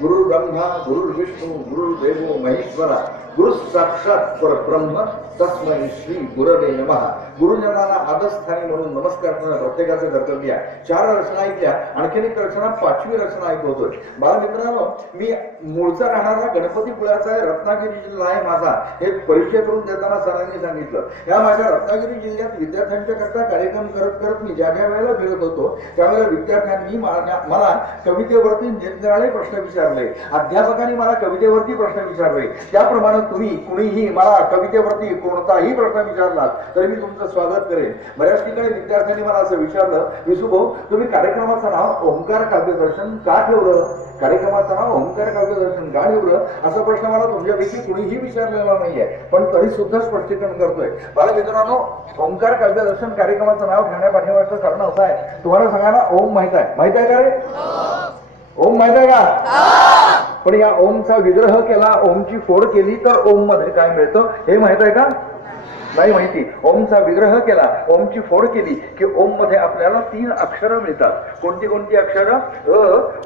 गुरु ब्रह्मा गुरु विष्णू गुरुर्देवो महेश्वरा गुरु साक्षात परब्रह्म तस्मै श्री गुरवे नमः. गुरुजनांना आदरस्थानी म्हणून नमस्कार करणं प्रत्येकाचं कर्तव्य आहे. 4 रचना ऐकल्या, आणखीन एक रचना 5वी रचना ऐकवतोय. बालमित्रांनो, मी मूळचा राहणारा गणपतीपुळ्याचा आहे, रत्नागिरी जिल्हा आहे माझा. हे परिचय करून देताना सरांनी सांगितलं. या माझ्या रत्नागिरी जिल्ह्यात विद्यार्थ्यांच्या करता कार्यक्रम करत करत मी ज्या ज्या वेळेला फिरत होतो त्यावेळेला विद्यार्थ्यांनी मला कवितेवरती निरनिराळे प्रश्न विचारले, अध्यापकांनी मला कवितेवरती प्रश्न विचारले. त्याप्रमाणे तुम्ही कुणीही मला कवितेवरती कोणताही प्रश्न विचारला तरी मी तुमचं स्वागत करेन. बऱ्याच ठिकाणी विद्यार्थ्यांनी मला असं विचारलं, विसुभाऊ तुम्ही कार्यक्रमाचं नाव ओंकार काव्यदर्शन का ठेवलं, कार्यक्रमाचं नाव ओंकार काव्यदर्शन का ठेवलं, असा प्रश्न मला तुमच्यापैकी कुणीही विचारलेला नाहीये, पण तरी सुद्धा स्पष्टीकरण करतोय. मला मित्रांनो, ओंकार काव्यदर्शन कार्यक्रमाचं नाव ठेवण्यापाठीमागचं कारण असं आहे, तुम्हाला सांगायला ओम माहित आहे का रे? ओम माहित आहे का? पण या ओमचा विग्रह केला, ओमची फोड केली तर ओम मध्ये काय मिळतं हे माहित आहे का? नाही माहिती. ओमचा विग्रह केला, ओमची फोड केली की ओम मध्ये आपल्याला 3 अक्षरं मिळतात. कोणती कोणती अक्षरं? अ,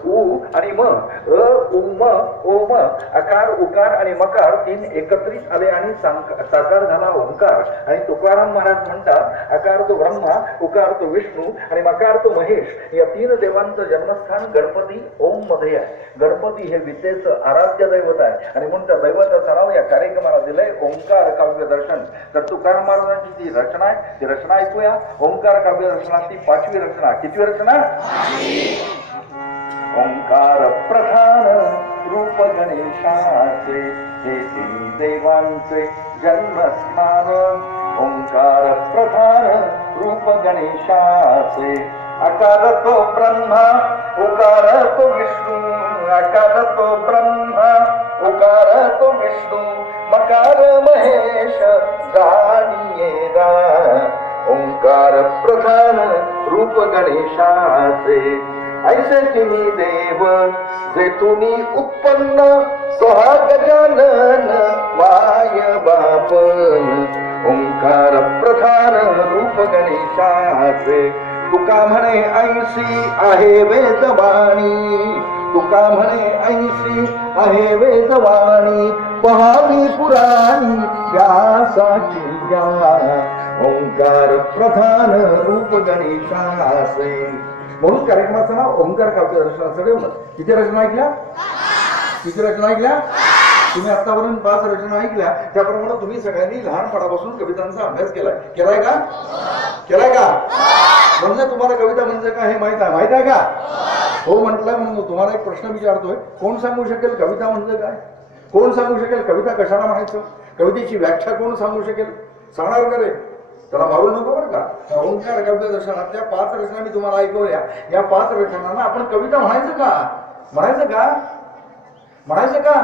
उ आणि म. अ, उ, म, ओम. अकार, उकार आणि मकार 3 एकत्रित आले आणि साकार झाला ओंकार. आणि तुकाराम महाराज म्हणतात, अकार तो ब्रह्मा, उकार तो विष्णू आणि मकार तो महेश. या 3 देवांचं जन्मस्थान गणपती ओम मध्ये आहे. गणपती हे विद्येचं आराध्य दैवत आहे आणि म्हणून त्या दैवताचं नाव या कार्यक्रमाला दिलंय ओंकार काव्य दर्शन. तर तुकाराम महाराजांची जी रचना आहे ती रचना ऐकूया. ओंकार काव्य दर्शनातली 5वी रचना. कितवी रचना? ओंकार प्रधान रूप गणेशाचे, हे 3 देवांचे जन्मस्थान. ओंकार प्रधान रूप गणेशाचे, अकार तो ब्रह्मा, उकार तो विष्णू. अकार तो ब्रह्मा, उकार तो विष्णू, मकार महेश जाणियेरा. ओंकार प्रधान रूप गणेशाचे, ऐसे 3 देव जेथुनी उत्पन्न, सोहा गजानन माय बापन. ओंकार प्रधान रूप गणेशाचे, तुका म्हणे 80 आहे वेदवाणी. तुका म्हणे 80 आहे वेदवाणी, पहावी पुराणी व्यासाची ज्ञान. ओंकार प्रधान रूप गणेशाचे. म्हणून कार्यक्रमाचं नाव ओंकार काव्य दर्शनाचं ठेवलं. किती रचना ऐकल्या? किती रचना ऐकल्या? तुम्ही आतापर्यंत 5 रचना ऐकल्या. त्याप्रमाणे तुम्ही सगळ्यांनी लहानपणापासून कवितांचा अभ्यास केलाय. केलाय का? केलाय का? म्हणजे तुम्हाला कविता म्हणजे काय हे माहित आहे का? हो म्हटलं. म्हणून तुम्हाला एक प्रश्न विचारतोय, कोण सांगू शकेल कविता म्हणजे काय? कोण सांगू शकेल कविता कशाला म्हणायचं? कवितेची व्याख्या कोण सांगू शकेल? सांगणार का रे? त्याला मारू नको बरं का. ओंकार काव्य दर्शनातल्या 5 रचना मी तुम्हाला ऐकवल्या. या 5 रचनांना आपण कविता म्हणायचं का? म्हणायचं का? म्हणायचं का?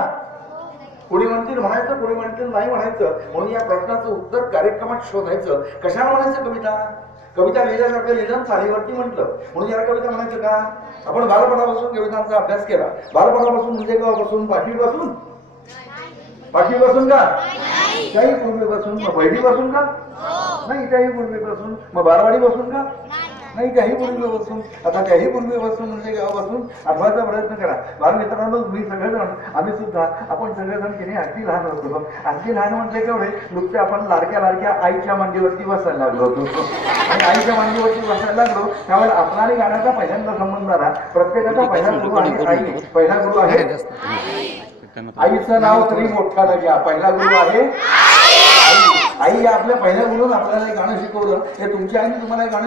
कोणी म्हणतील म्हणायचं, कोणी म्हणतील नाही म्हणायचं. म्हणून या प्रश्नाचं उत्तर कार्यक्रमात शोधायचं. कशाला म्हणायचं कविता? कविता लिहिल्यासारखं लिहिलं, चालीवरती म्हटलं, म्हणून याला कविता म्हणायचं का? आपण बालपणापासून कवितांचा अभ्यास केला. बालपणापासून म्हणजे केव्हापासून? 5वी पासून? 5वी पासून का? त्याही पूर्वीपासून. मग 1ली पासून का? नाही, त्याही पूर्वीपासून. मग 12वाडी पासून का? नाही, त्याही पूर्वीपासून. आता त्याही पूर्वीपासून म्हणजे केव्हापासून? आठवायचा प्रयत्न करा. बालमित्रांनो, मी सगळेजण, आम्ही सुद्धा, आपण सगळेजण की नाही अगदी लहान होतो. अगदी लहान म्हणजे केवढे? नुकते आपण लाडक्या आईच्या मांडीवरती बसायला लागलो होतो. आणि आईच्या मांडीवरती बसायला लागलो त्यावेळेला आपला गाण्याचा पहिल्यांदा संबंध आला. प्रत्येकाचा पहिला गुरु आहे आई. पहिला गुरु आहे आईचं नाव तरी मोठा घ्या. पहिला गुरु आहे आई. आपल्या पहिल्या गुरुनं आपल्याला गाणं शिकवलं. हे तुमच्या आईने तुम्हाला गाणं